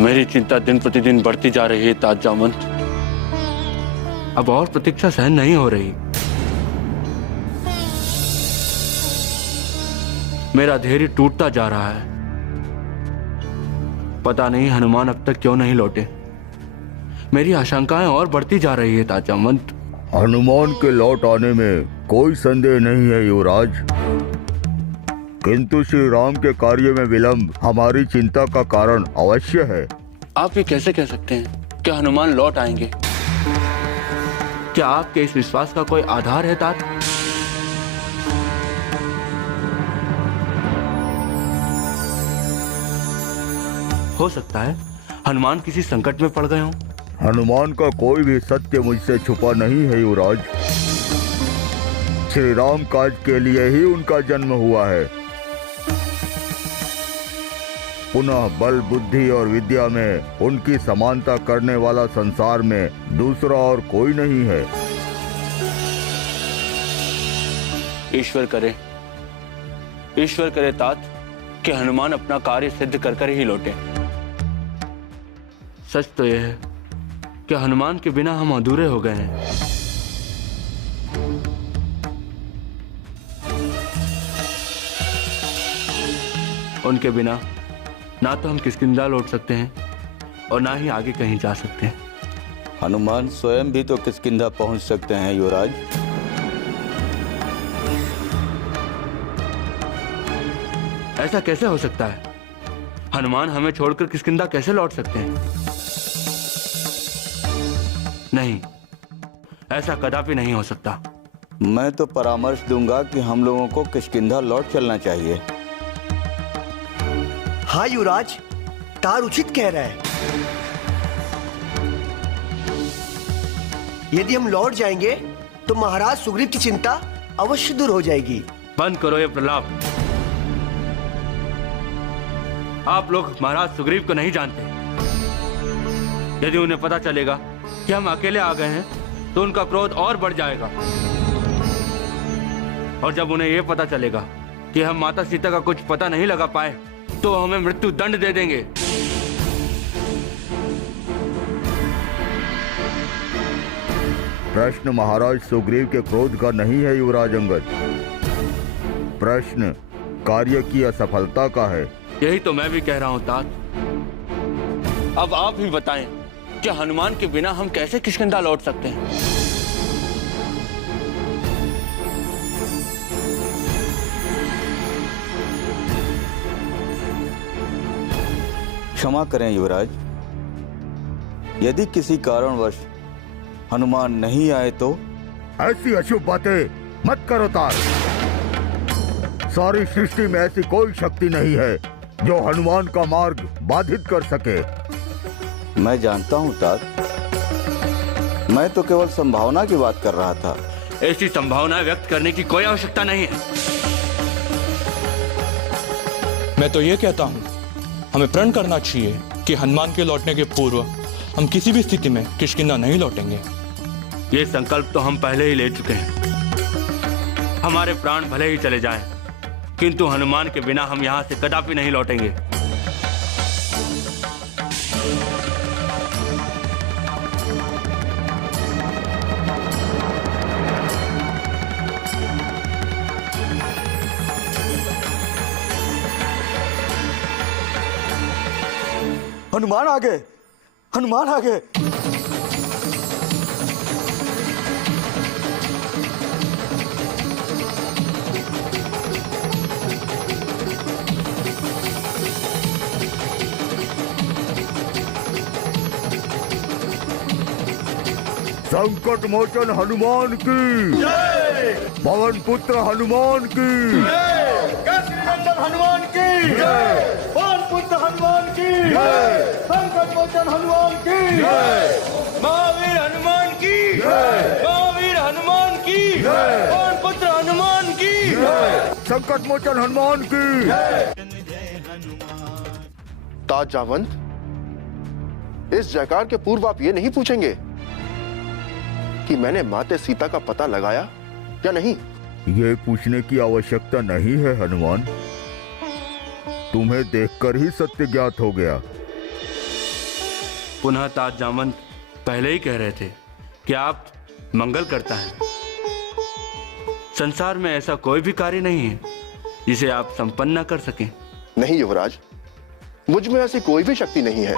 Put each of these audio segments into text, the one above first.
मेरी चिंता दिन प्रतिदिन बढ़ती जा रही है ताज जामवंत। अब और प्रतीक्षा सहन नहीं हो रही। मेरा धैर्य टूटता जा रहा है। पता नहीं हनुमान अब तक क्यों नहीं लौटे। मेरी आशंकाएं और बढ़ती जा रही है ताज जामवंत। हनुमान के लौट आने में कोई संदेह नहीं है युवराज, किंतु श्री राम के कार्य में विलंब हमारी चिंता का कारण अवश्य है। आप ये कैसे कह सकते हैं कि हनुमान लौट आएंगे? क्या आपके इस विश्वास का कोई आधार है तात? हो सकता है हनुमान किसी संकट में पड़ गए हों। हनुमान का कोई भी सत्य मुझसे छुपा नहीं है युवराज। श्री राम काज के लिए ही उनका जन्म हुआ है। पुनः बल, बुद्धि और विद्या में उनकी समानता करने वाला संसार में दूसरा और कोई नहीं है। ईश्वर करे तात कि हनुमान अपना कार्य सिद्ध कर ही लौटे। सच तो यह है कि हनुमान के बिना हम अधूरे हो गए हैं। उनके बिना ना तो हम किष्किंधा लौट सकते हैं और ना ही आगे कहीं जा सकते हैं। हनुमान स्वयं भी तो किष्किंधा पहुंच सकते हैं युवराज। ऐसा कैसे हो सकता है? हनुमान हमें छोड़कर किष्किंधा कैसे लौट सकते हैं? नहीं, ऐसा कदापि नहीं हो सकता। मैं तो परामर्श दूंगा कि हम लोगों को किष्किंधा लौट चलना चाहिए। हाँ युवराज, तार उचित कह रहा है। यदि हम लौट जाएंगे तो महाराज सुग्रीव की चिंता अवश्य दूर हो जाएगी। बंद करो ये प्रलाप। आप लोग महाराज सुग्रीव को नहीं जानते। यदि उन्हें पता चलेगा कि हम अकेले आ गए हैं तो उनका क्रोध और बढ़ जाएगा। और जब उन्हें यह पता चलेगा कि हम माता सीता का कुछ पता नहीं लगा पाए तो हमें मृत्यु दंड दे देंगे। प्रश्न महाराज सुग्रीव के क्रोध का नहीं है युवराज अंगद। प्रश्न कार्य की असफलता का है। यही तो मैं भी कह रहा हूं तात। अब आप ही बताएं कि हनुमान के बिना हम कैसे किष्किंधा लौट सकते हैं? क्षमा करें युवराज, यदि किसी कारणवश हनुमान नहीं आए तो? ऐसी अशुभ बातें मत करो तार। सारी सृष्टि में ऐसी कोई शक्ति नहीं है जो हनुमान का मार्ग बाधित कर सके। मैं जानता हूं तात, मैं तो केवल संभावना की बात कर रहा था। ऐसी संभावना व्यक्त करने की कोई आवश्यकता नहीं है। मैं तो ये कहता हूं, हमें प्रण करना चाहिए कि हनुमान के लौटने के पूर्व हम किसी भी स्थिति में किष्किंधा नहीं लौटेंगे। ये संकल्प तो हम पहले ही ले चुके हैं। हमारे प्राण भले ही चले जाएं, किंतु हनुमान के बिना हम यहां से कदापि नहीं लौटेंगे। हनुमान आ गए, हनुमान आ गए। संकट मोचन हनुमान की जय। पवन पुत्र हनुमान की जय। हनुमान की जय। पवन पुत्र हनुमान की जय। संकट मोचन हनुमान की जय। महावीर हनुमान की जय। महावीर हनुमान की जय। पवन पुत्र हनुमान की जय। संकट मोचन हनुमान की जय। ताज जामवंत, इस जयकार के पूर्व आप ये नहीं पूछेंगे कि मैंने माते सीता का पता लगाया या नहीं? ये पूछने की आवश्यकता नहीं है हनुमान, तुम्हें देखकर ही सत्य ज्ञात हो गया। पुनः ताज जामवंत पहले ही कह रहे थे कि आप मंगल करता है। संसार में ऐसा कोई भी कार्य नहीं है जिसे आप संपन्न न कर सकें। नहीं युवराज, मुझ में ऐसी कोई भी शक्ति नहीं है।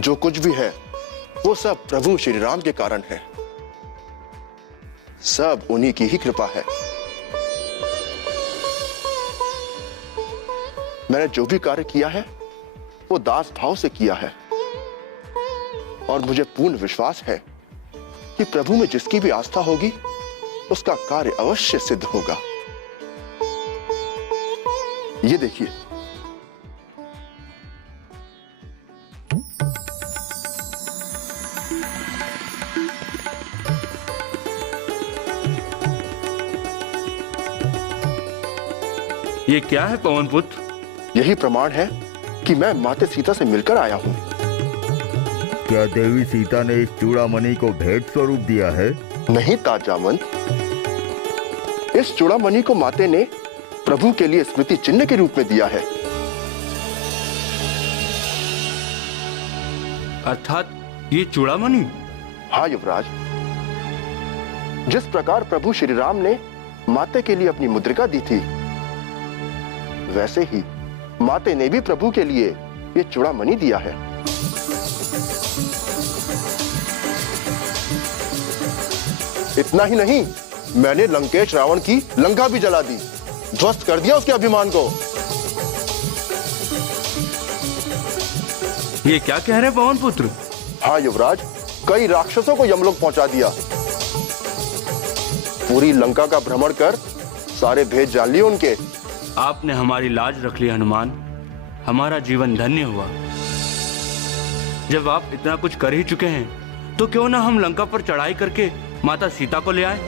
जो कुछ भी है वो सब प्रभु श्री राम के कारण है। सब उन्हीं की ही कृपा है। मैंने जो भी कार्य किया है वो दास भाव से किया है, और मुझे पूर्ण विश्वास है कि प्रभु में जिसकी भी आस्था होगी उसका कार्य अवश्य सिद्ध होगा। ये देखिए, ये क्या है पवन पुत्र? यही प्रमाण है कि मैं माता सीता से मिलकर आया हूं। क्या देवी सीता ने इस चूड़ामणि को भेंट स्वरूप दिया है? नहीं ताज जामवंत, इस चूड़ामणि को माते ने प्रभु के लिए स्मृति चिन्ह के रूप में दिया है। अर्थात ये चूड़ामणि? हाँ युवराज, जिस प्रकार प्रभु श्री राम ने माते के लिए अपनी मुद्रिका दी थी, वैसे ही माते ने भी प्रभु के लिए ये चूड़ामणि दिया है। इतना ही नहीं, मैंने लंकेश रावण की लंका भी जला दी, ध्वस्त कर दिया उसके अभिमान को। ये क्या कह रहे पवन पुत्र? हाँ युवराज, कई राक्षसों को यमलोक पहुंचा दिया। पूरी लंका का भ्रमण कर सारे भेद जान लिए उनके। आपने हमारी लाज रख ली हनुमान, हमारा जीवन धन्य हुआ। जब आप इतना कुछ कर ही चुके हैं तो क्यों ना हम लंका पर चढ़ाई करके माता सीता को ले आए।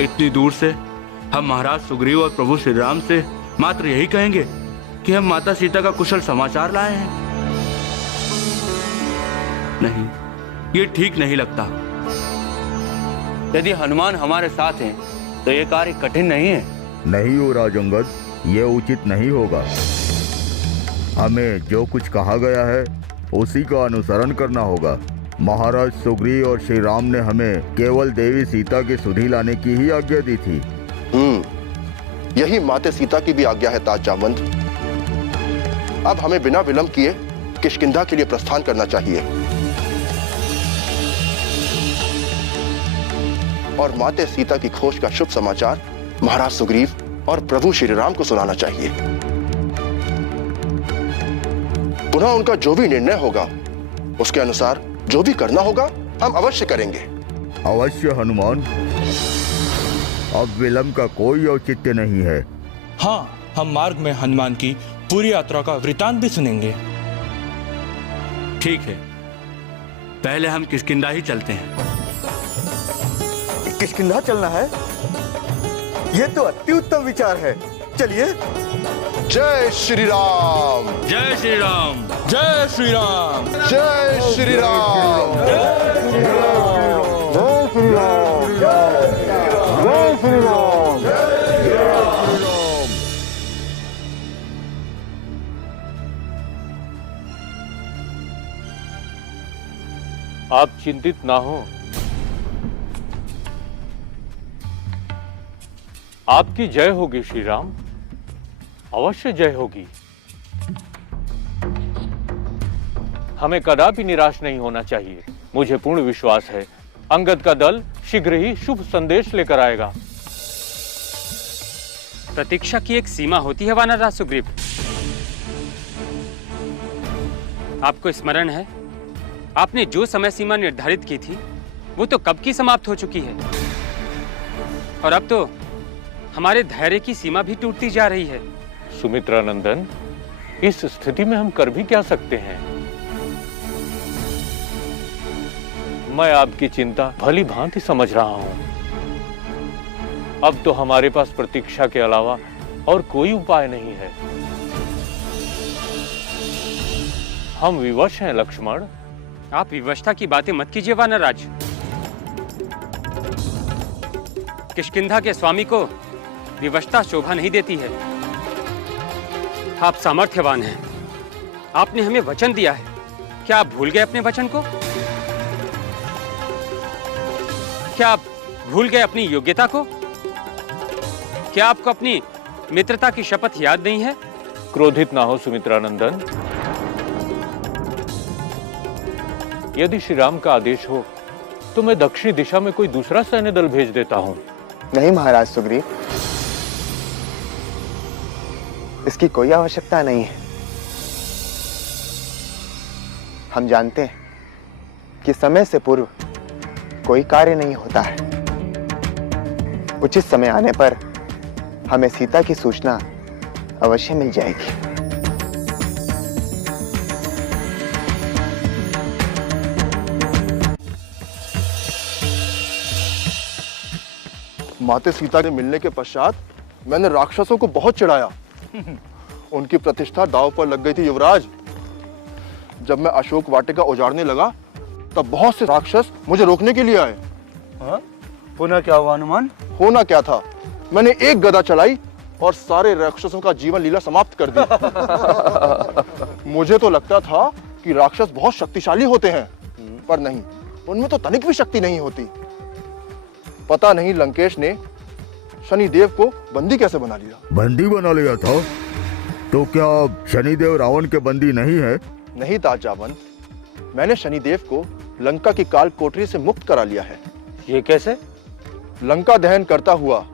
इतनी दूर से हम महाराज सुग्रीव और प्रभु श्री राम से मात्र यही कहेंगे कि हम माता सीता का कुशल समाचार लाए हैं। नहीं, ये ठीक नहीं लगता। यदि हनुमान हमारे साथ हैं तो ये कार्य कठिन नहीं है। नहीं हो राजंगद, ये उचित नहीं होगा। हमें जो कुछ कहा गया है उसी का अनुसरण करना होगा। महाराज सुग्रीव और श्री राम ने हमें केवल देवी सीता की सुधि लाने की ही आज्ञा दी थी। यही माता सीता की भी आज्ञा है ताज जामवंत। अब हमें बिना विलंब किए किष्किंधा के लिए प्रस्थान करना चाहिए और माता सीता की खोज का शुभ समाचार महाराज सुग्रीव और प्रभु श्री राम को सुनाना चाहिए। पुनः उनका जो भी निर्णय होगा उसके अनुसार जो भी करना होगा हम अवश्य करेंगे। अवश्य हनुमान, अब विलंब का कोई औचित्य नहीं है। हाँ, हम मार्ग में हनुमान की पूरी यात्रा का वृतांत भी सुनेंगे। ठीक है, पहले हम किष्किंधा ही चलते हैं। किष्किंधा चलना है? यह तो अति उत्तम विचार है। चलिए। जय श्री राम। जय श्री राम। जय श्री राम। जय श्री राम। आप चिंतित ना हो, आपकी जय होगी श्री राम, अवश्य जय होगी। हमें कदापि निराश नहीं होना चाहिए। मुझे पूर्ण विश्वास है अंगद का दल शीघ्र ही शुभ संदेश लेकर आएगा। प्रतीक्षा की एक सीमा होती है वानरराज सुग्रीव। आपको स्मरण है, आपने जो समय सीमा निर्धारित की थी वो तो कब की समाप्त हो चुकी है, और अब तो हमारे धैर्य की सीमा भी टूटती जा रही है। सुमित्रा नंदन, इस स्थिति में हम कर भी क्या सकते हैं? मैं आपकी चिंता भली भांति समझ रहा हूं। अब तो हमारे पास प्रतीक्षा के अलावा और कोई उपाय नहीं है। हम विवश हैं लक्ष्मण। आप विवशता की बातें मत कीजिए वानरराज। किष्किंधा के स्वामी को विवशता शोभा नहीं देती है। आप सामर्थ्यवान हैं, आपने हमें वचन दिया है। क्या आप भूल गए अपने वचन को? क्या आप भूल गए अपनी योग्यता को? क्या आपको अपनी मित्रता की शपथ याद नहीं है? क्रोधित ना हो सुमित्रानंदन। यदि श्री राम का आदेश हो तो मैं दक्षिणी दिशा में कोई दूसरा सैन्य दल भेज देता हूं। नहीं महाराज सुग्रीव, इसकी कोई आवश्यकता नहीं है। हम जानते हैं कि समय से पूर्व कोई कार्य नहीं होता है। उचित समय आने पर हमें सीता की सूचना अवश्य मिल जाएगी। माते सीता के मिलने के पश्चात मैंने राक्षसों को बहुत चिढ़ाया। उनकी प्रतिष्ठा दांव पर लग गई थी युवराज। जब मैं अशोक वाटिका उजाड़ने लगा तब बहुत से राक्षस मुझे रोकने के लिए आए। पुनः क्या हुआ हनुमान? होना क्या था, मैंने एक गदा चलाई और सारे राक्षसों का जीवन लीला समाप्त कर दी। मुझे तो लगता था कि राक्षस बहुत शक्तिशाली होते हैं, पर नहीं, उनमें तो तनिक भी शक्ति नहीं होती। पता नहीं लंकेश ने शनिदेव को बंदी कैसे बना लिया। बंदी बना लिया था? तो क्या शनिदेव रावण के बंदी नहीं है? नहीं ताजावंत, मैंने शनिदेव को लंका की काल कोठरी से मुक्त करा लिया है। ये कैसे? लंका दहन करता हुआ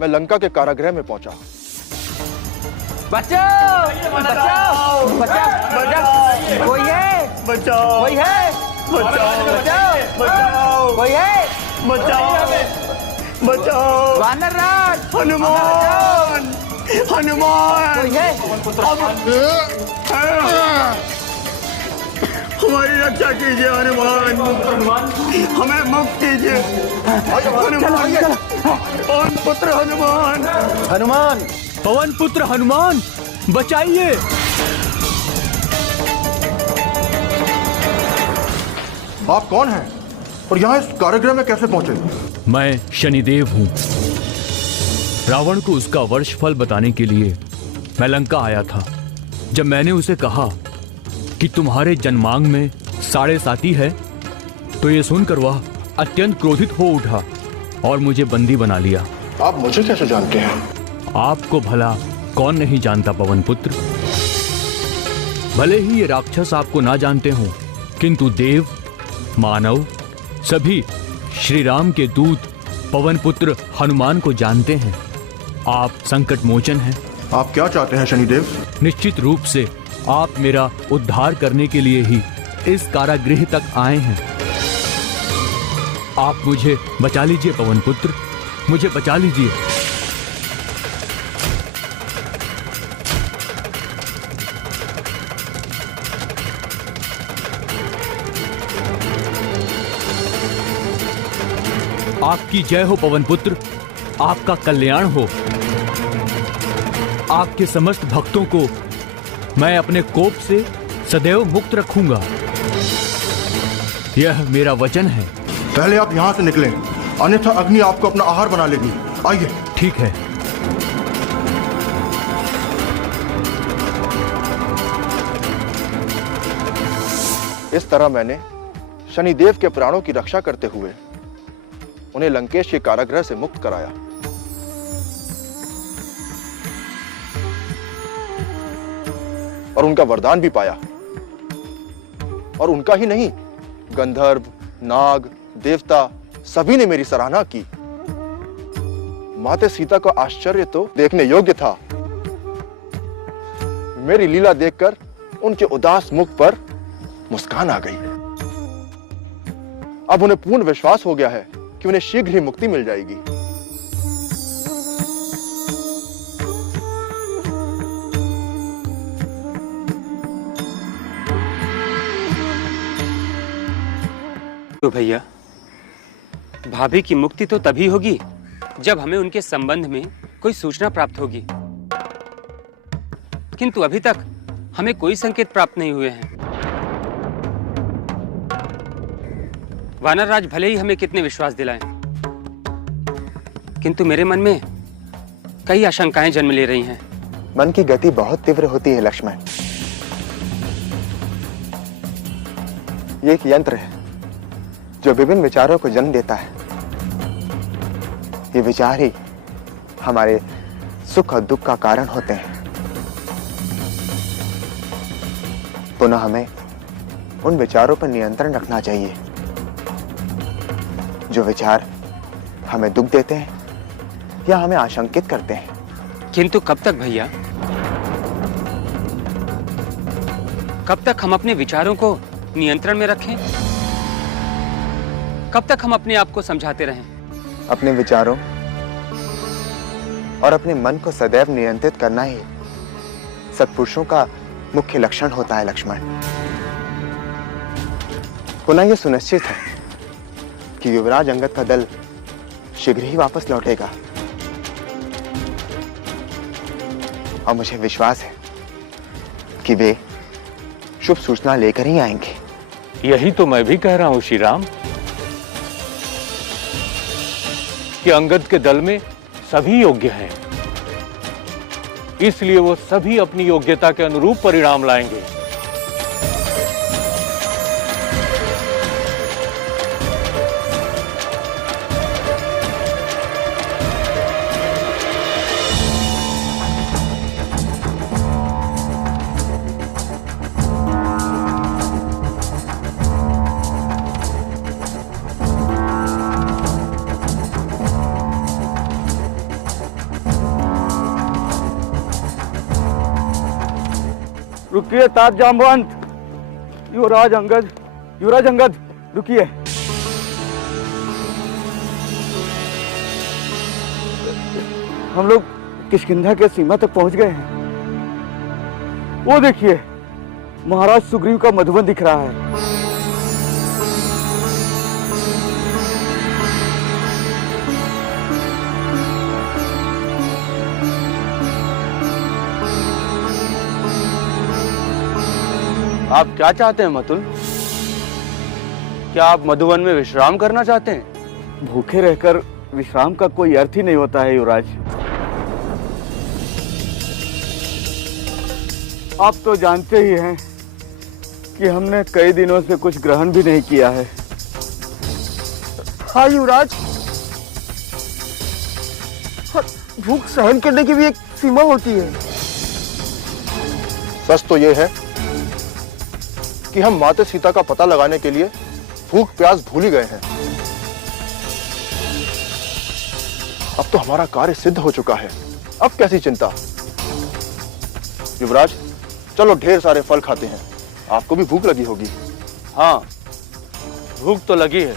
मैं लंका के कारागृह में पहुंचा। बचाओ! बचाओ! बचाओ! कोई है? बचाओ! कोई है? बचाओ! बचाओ! कोई है? बचाओ! बचाओ! वानर राज! हनुमान! हनुमान! कोई है? हमारी रक्षा कीजिए हनुमान! हमें मुक्त कीजिए हनुमान! पवन पुत्र हनुमान! हनुमान! पवन पुत्र हनुमान, बचाइए! आप कौन हैं और यहाँ इस कारागृह में कैसे पहुंचे? मैं शनिदेव हूँ। रावण को उसका वर्षफल बताने के लिए मैं लंका आया था। जब मैंने उसे कहा कि तुम्हारे जन्मांग में 7.5 है, तो ये सुनकर वह अत्यंत क्रोधित हो उठा और मुझे बंदी बना लिया। आप मुझे कैसे जानते हैं? आपको भला कौन नहीं जानता पवन पुत्र? भले ही ये राक्षस आपको ना जानते हों, किंतु देव, मानव सभी श्री राम के दूत पवन पुत्र हनुमान को जानते हैं। आप संकट मोचन हैं। आप क्या चाहते हैं शनिदेव? निश्चित रूप से आप मेरा उद्धार करने के लिए ही इस कारागृह तक आए हैं। आप मुझे बचा लीजिए पवन पुत्र, मुझे बचा लीजिए। आपकी जय हो पवन पुत्र, आपका कल्याण हो। आपके समस्त भक्तों को मैं अपने कोप से सदैव मुक्त रखूंगा, यह मेरा वचन है। पहले आप यहाँ से निकलें, अन्यथा अग्नि आपको अपना आहार बना लेगी। आइए। ठीक है। इस तरह मैंने शनिदेव के प्राणों की रक्षा करते हुए उन्हें लंकेश के कारागृह से मुक्त कराया। और उनका वरदान भी पाया। और उनका ही नहीं, गंधर्व, नाग, देवता सभी ने मेरी सराहना की। माते सीता का आश्चर्य तो देखने योग्य था। मेरी लीला देखकर उनके उदास मुख पर मुस्कान आ गई। अब उन्हें पूर्ण विश्वास हो गया है कि उन्हें शीघ्र ही मुक्ति मिल जाएगी। तो भैया, भाभी की मुक्ति तो तभी होगी जब हमें उनके संबंध में कोई सूचना प्राप्त होगी, किंतु अभी तक हमें कोई संकेत प्राप्त नहीं हुए हैं। वानर राज भले ही हमें कितने विश्वास दिलाएं, किंतु मेरे मन में कई आशंकाएं जन्म ले रही हैं। मन की गति बहुत तीव्र होती है लक्ष्मण। ये एक यंत्र है जो विभिन्न विचारों को जन्म देता है। ये विचार ही हमारे सुख और दुख का कारण होते हैं। पुनः हमें उन विचारों पर नियंत्रण रखना चाहिए जो विचार हमें दुख देते हैं या हमें आशंकित करते हैं। किंतु कब तक भैया? कब तक हम अपने विचारों को नियंत्रण में रखें? कब तक हम अपने आप को समझाते रहें? अपने विचारों और अपने मन को सदैव नियंत्रित करना ही सत्पुरुषों का मुख्य लक्षण होता है लक्ष्मण। पुनः यह सुनिश्चित है कि युवराज अंगद का दल शीघ्र ही वापस लौटेगा और मुझे विश्वास है कि वे शुभ सूचना लेकर ही आएंगे। यही तो मैं भी कह रहा हूं श्री राम कि अंगद के दल में सभी योग्य हैं, इसलिए वो सभी अपनी योग्यता के अनुरूप परिणाम लाएंगे। रुकिए तात जामवंत, युवराज अंगद रुकिए। हम लोग किष्किंधा के सीमा तक पहुंच गए हैं। वो देखिए महाराज सुग्रीव का मधुबन दिख रहा है। आप क्या चाहते हैं मतुल? क्या आप मधुवन में विश्राम करना चाहते हैं? भूखे रहकर विश्राम का कोई अर्थ ही नहीं होता है युवराज। आप तो जानते ही हैं कि हमने कई दिनों से कुछ ग्रहण भी नहीं किया है। हाँ युवराज, भूख सहन करने की भी एक सीमा होती है। सच तो यह है कि हम माता सीता का पता लगाने के लिए भूख प्यास भूल ही गए हैं। अब तो हमारा कार्य सिद्ध हो चुका है, अब कैसी चिंता। युवराज चलो ढेर सारे फल खाते हैं, आपको भी भूख लगी होगी। हाँ, भूख तो लगी है।